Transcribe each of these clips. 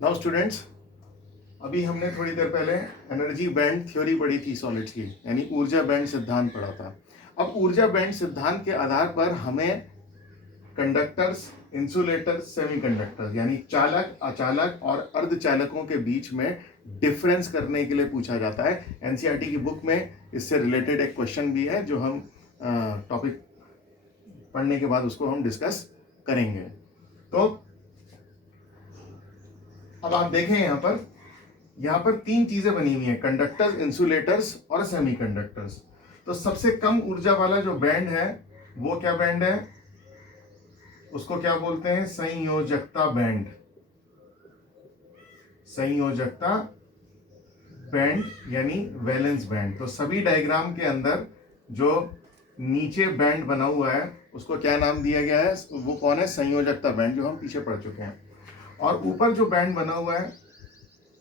Now students, अभी हमने थोड़ी देर पहले एनर्जी बैंड थ्योरी पढ़ी थी सॉलिड्स की, यानी ऊर्जा बैंड सिद्धांत पढ़ा था। अब ऊर्जा बैंड सिद्धांत के आधार पर हमें कंडक्टर्स, इंसुलेटर्स, सेमीकंडक्टर्स यानी चालक, अचालक और अर्धचालकों के बीच में डिफरेंस करने के लिए पूछा जाता है। एनसीईआरटी की बुक में इससे रिलेटेड एक क्वेश्चन भी है जो हम टॉपिक पढ़ने के बाद उसको हम डिस्कस करेंगे। तो अब आप देखें यहाँ पर तीन चीजें बनी हुई हैं, कंडक्टर्स, इंसुलेटर्स और सेमीकंडक्टर्स। तो सबसे कम ऊर्जा वाला जो बैंड है वो क्या बैंड है, उसको क्या बोलते हैं, संयोजकता बैंड। संयोजकता बैंड यानी वैलेंस बैंड। तो सभी डायग्राम के अंदर जो नीचे बैंड बना हुआ है उसको क्या नाम दिया गया है, वो कौन है, संयोजकता बैंड, जो हम पीछे पढ़ चुके हैं। और ऊपर जो बैंड बना हुआ है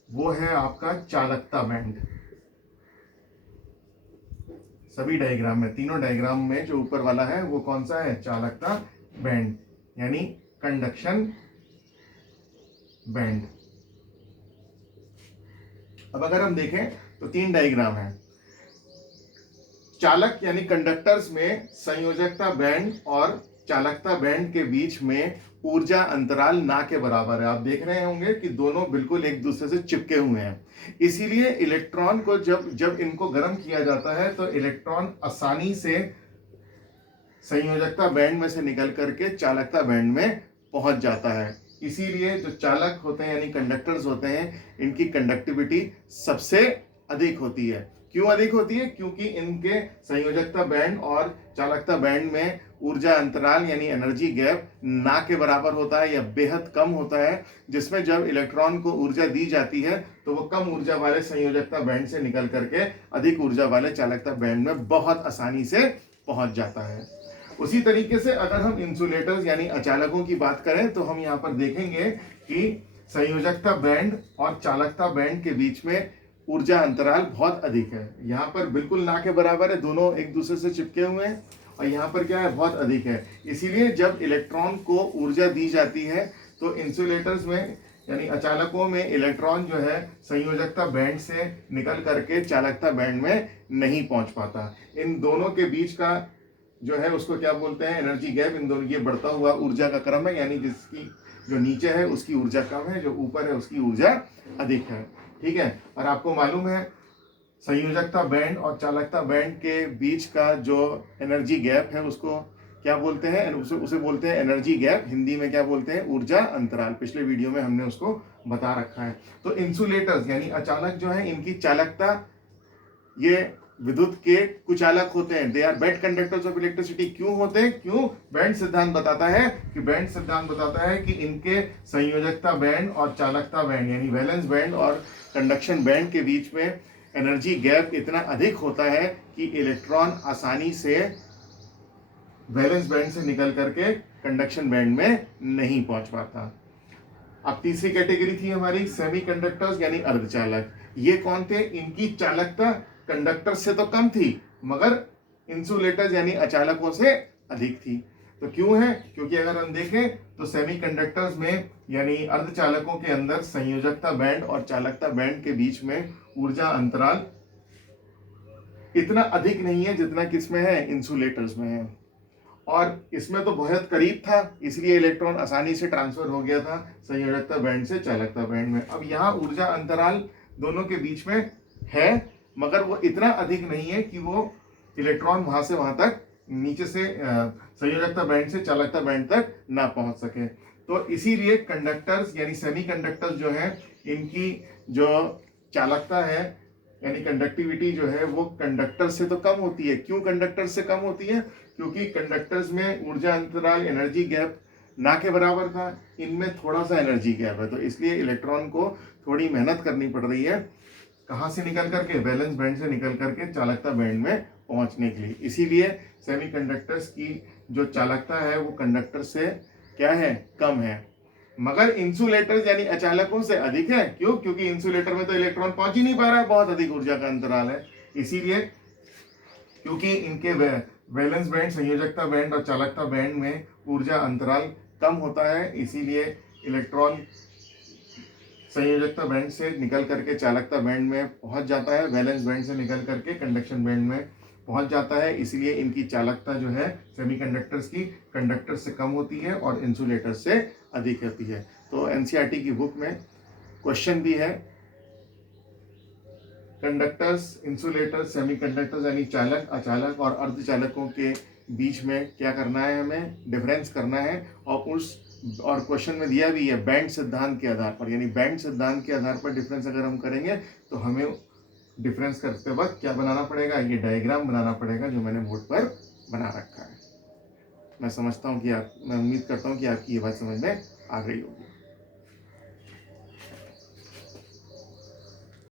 वो है आपका चालकता बैंड। सभी डायग्राम में, तीनों डायग्राम में जो ऊपर वाला है वो कौन सा है, चालकता बैंड यानी कंडक्शन बैंड। अब अगर हम देखें तो तीन डायग्राम है। चालक यानी कंडक्टर्स में संयोजकता बैंड और चालकता बैंड के बीच में ऊर्जा अंतराल ना के बराबर है। आप देख रहे होंगे कि दोनों बिल्कुल एक दूसरे से चिपके हुए हैं। इसीलिए इलेक्ट्रॉन को जब इनको गर्म किया जाता है तो इलेक्ट्रॉन आसानी से संयोजकता बैंड में से निकल करके चालकता बैंड में पहुंच जाता है। इसीलिए जो चालक होते हैं यानी कंडक्टर्स होते हैं, इनकी कंडक्टिविटी सबसे अधिक होती है। क्यों अधिक होती है, क्योंकि इनके संयोजकता बैंड और चालकता बैंड में ऊर्जा अंतराल यानी एनर्जी गैप ना के बराबर होता है या बेहद कम होता है, जिसमें जब इलेक्ट्रॉन को ऊर्जा दी जाती है तो वो कम ऊर्जा वाले संयोजकता बैंड से निकल करके अधिक ऊर्जा वाले चालकता बैंड में बहुत आसानी से पहुंच जाता है। उसी तरीके से अगर हम इंसुलेटर्स यानी अचालकों की बात करें तो हम यहाँ पर देखेंगे कि संयोजकता बैंड और चालकता बैंड के बीच में ऊर्जा अंतराल बहुत अधिक है। यहाँ पर बिल्कुल ना के बराबर है, दोनों एक दूसरे से चिपके हुए हैं, और यहाँ पर क्या है, बहुत अधिक है। इसीलिए जब इलेक्ट्रॉन को ऊर्जा दी जाती है तो इंसुलेटर्स में यानी अचालकों में इलेक्ट्रॉन जो है संयोजकता बैंड से निकल करके चालकता बैंड में नहीं पहुंच पाता। इन दोनों के बीच का जो है उसको क्या बोलते हैं, एनर्जी गैप। इन दोनों, ये बढ़ता हुआ ऊर्जा का क्रम है, यानी जिसकी जो नीचे है उसकी ऊर्जा कम है, जो ऊपर है उसकी ऊर्जा अधिक है। ठीक है। और आपको मालूम है संयोजकता बैंड और चालकता बैंड के बीच का जो एनर्जी गैप है उसको क्या बोलते हैं, उसे बोलते हैं एनर्जी गैप। हिंदी में क्या बोलते हैं, ऊर्जा अंतराल। पिछले वीडियो में हमने उसको बता रखा है। तो इंसुलेटर्स यानी अचालक जो है, इनकी चालकता, ये विद्युत के कुचालक होते हैं, they are bad conductors of electricity. क्यों होते हैं, क्यों, बैंड सिद्धांत बताता है कि इनके संयोजकता बैंड और चालकता बैंड यानी वैलेंस बैंड और कंडक्शन बैंड के बीच में एनर्जी गैप इतना अधिक होता है कि इलेक्ट्रॉन आसानी से वैलेंस बैंड से निकल करके कंडक्शन बैंड में नहीं पहुंच पाता। अब तीसरी कैटेगरी थी हमारी सेमीकंडक्टर्स यानी अर्धचालक। ये कौन थे, इनकी चालकता कंडक्टर से तो कम थी मगर इंसुलेटर्स यानी अचालकों से अधिक थी। तो क्यों है, क्योंकि अगर हम देखें तो सेमीकंडक्टर्स में यानी अर्धचालकों के अंदर संयोजकता बैंड और चालकता बैंड के बीच में ऊर्जा अंतराल इतना अधिक नहीं है जितना किसमें है, इंसुलेटर्स में है। और इसमें तो बहुत करीब था, इसलिए इलेक्ट्रॉन आसानी से ट्रांसफर हो गया था संयोजकता बैंड से चालकता बैंड में। अब यहाँ ऊर्जा अंतराल दोनों के बीच में है मगर वो इतना अधिक नहीं है कि वो इलेक्ट्रॉन वहां से वहां तक, नीचे से संयोजकता बैंड से चालकता बैंड तक ना पहुंच सके। तो इसीलिए कंडक्टर्स यानी सेमीकंडक्टर्स जो है, इनकी जो चालकता है यानी कंडक्टिविटी जो है वो कंडक्टर से तो कम होती है। क्यों कंडक्टर से कम होती है, क्योंकि कंडक्टर्स में ऊर्जा अंतराल एनर्जी गैप ना के बराबर था, इनमें थोड़ा सा एनर्जी गैप है। तो इसलिए इलेक्ट्रॉन को थोड़ी मेहनत करनी पड़ रही है, कहाँ से निकल करके, वैलेंस बैंड से निकल करके चालकता बैंड में पहुंचने के लिए। इसीलिए सेमीकंडक्टर्स की जो चालकता है वो कंडक्टर से क्या है, कम है, मगर इंसुलेटर्स यानी अचालकों से अधिक है। क्यों, क्योंकि इंसुलेटर में तो इलेक्ट्रॉन पहुंच ही नहीं पा रहा है, बहुत अधिक ऊर्जा का अंतराल है। इसीलिए क्योंकि इनके वैलेंस बैंड, संयोजकता बैंड और चालकता बैंड में ऊर्जा अंतराल कम होता है, इसीलिए इलेक्ट्रॉन संयोजकता बैंड से निकल करके चालकता बैंड में पहुंच जाता है, वैलेंस बैंड से निकल करके कंडक्शन बैंड में पहुंच जाता है। इसीलिए इनकी चालकता जो है सेमीकंडक्टर्स की कंडक्टर से कम होती है और इंसुलेटर से अधिक होती है। तो एनसीईआरटी की बुक में क्वेश्चन भी है, कंडक्टर्स, इंसुलेटर्स, सेमीकंडक्टर्स यानी चालक, अचालक और अर्धचालकों के बीच में क्या करना है, हमें डिफरेंस करना है। और क्वेश्चन में दिया भी है बैंड सिद्धांत के आधार पर, यानी बैंड सिद्धांत के आधार पर डिफरेंस अगर हम करेंगे तो हमें डिफरेंस करते वक्त क्या बनाना पड़ेगा, ये डायग्राम बनाना पड़ेगा जो मैंने बोर्ड पर बना रखा है। मैं उम्मीद करता हूँ कि आपकी ये बात समझ में आ गई होगी।